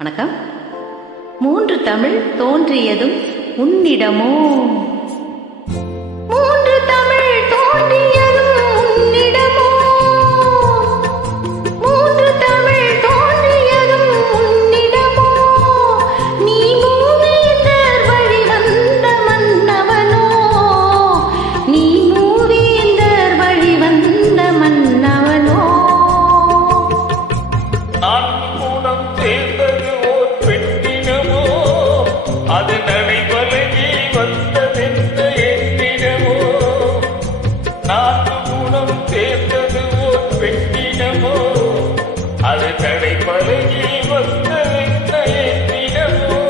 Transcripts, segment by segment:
வணக்கம். மூன்று தமிழ் தோன்றியதும் உன்னிடமோ? மூன்று தமிழ் தோன்றியதும் உன்னிடமோ? மூன்று தமிழ் தோன்றியதும் உன்னிடமோ? நீ மூவேந்தர் வழி வந்த மன்னவனோ? நீ மூவேந்தர் வழி வந்த மன்னவனோ? அது நடைபழகி வந்ததென்ன என்னிடமோ? நான்கு குணம் சேர்ந்தது ஓர் பெண்ணிடமோ? அது நடைபழகி வந்ததென்ன என்னிடமோ?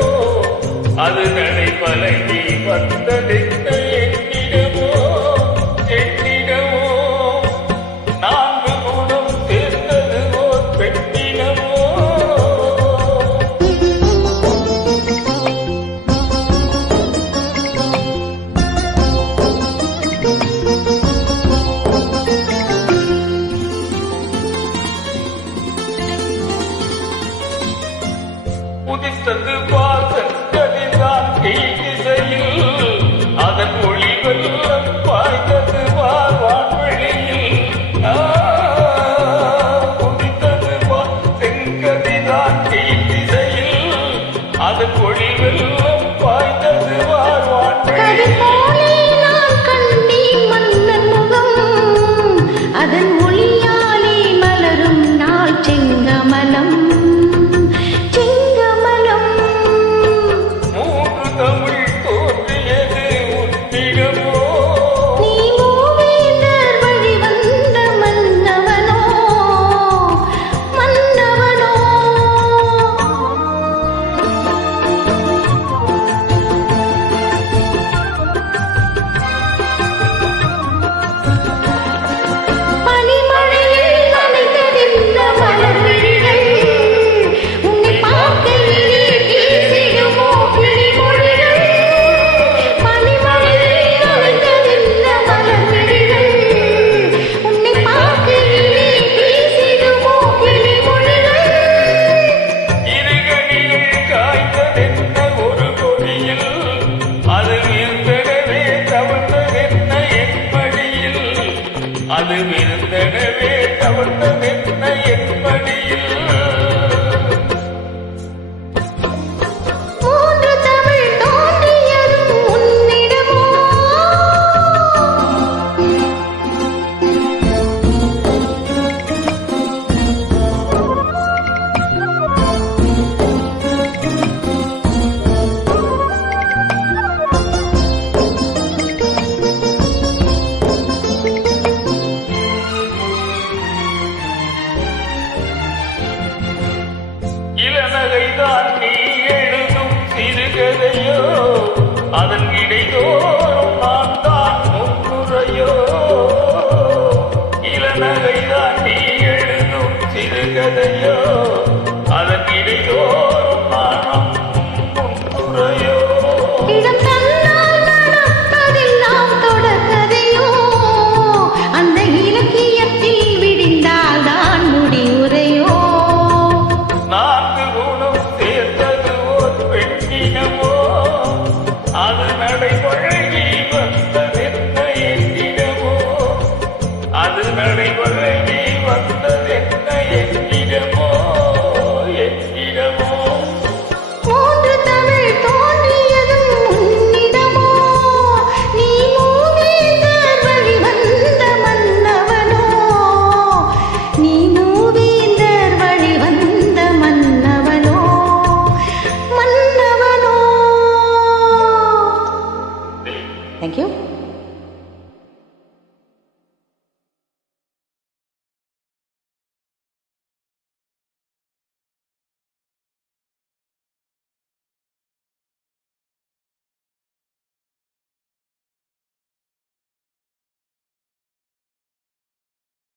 அது நடைபழகி வந்ததென்ன என்னிடமோ? என்னிடமோ நான்கு குணம் சேர்ந்தது ஓர் பெண்ணிடமோ? உதித்தது வாசற்கதிதான் திசையில், அதன் ஒளி வெள்ளம் பாய்ந்தது வான்வெளியில். உதித்தது செங்கதிதான் திசையில், அதன் ஒளி வெள்ளம் பாய்ந்தது வான்வெளியில். அதன் ஒளியாலே மலரும் நாள் செங்கமலம். அது விருந்தனவே தவழ்ந்ததென்ன என் மடியில். மூன்று தமிழ் தோன்றியதும் உன்னிடமோ? இளநகைதான் நீ எழுதும் சிறுகதையோ? அதன் இடைதோறும் நான் தான் முன்னுரையோ? இளநகைதான் நீ எழுதும் சிறுகதையோ? அதன் இடைதோறும் நான் முன்னுரையோ? அந்த இலக்கியத்தில் விடிந்தால் தான் முடிவுரையோ? அது நடைபழகி வந்ததென்ன என்னிடமோ? அது நடைபழகி வந்ததென்ன என்னிடமோ? என்னிடமோ மூன்று தமிழ் தோன்றியதும் உன்னிடமோ? நீ மூவேந்தர் வழி வந்த மன்னவனோ? நீ மூவேந்தர் வழி வந்த மன்னவனோ? மன்னவனோ? Thank you.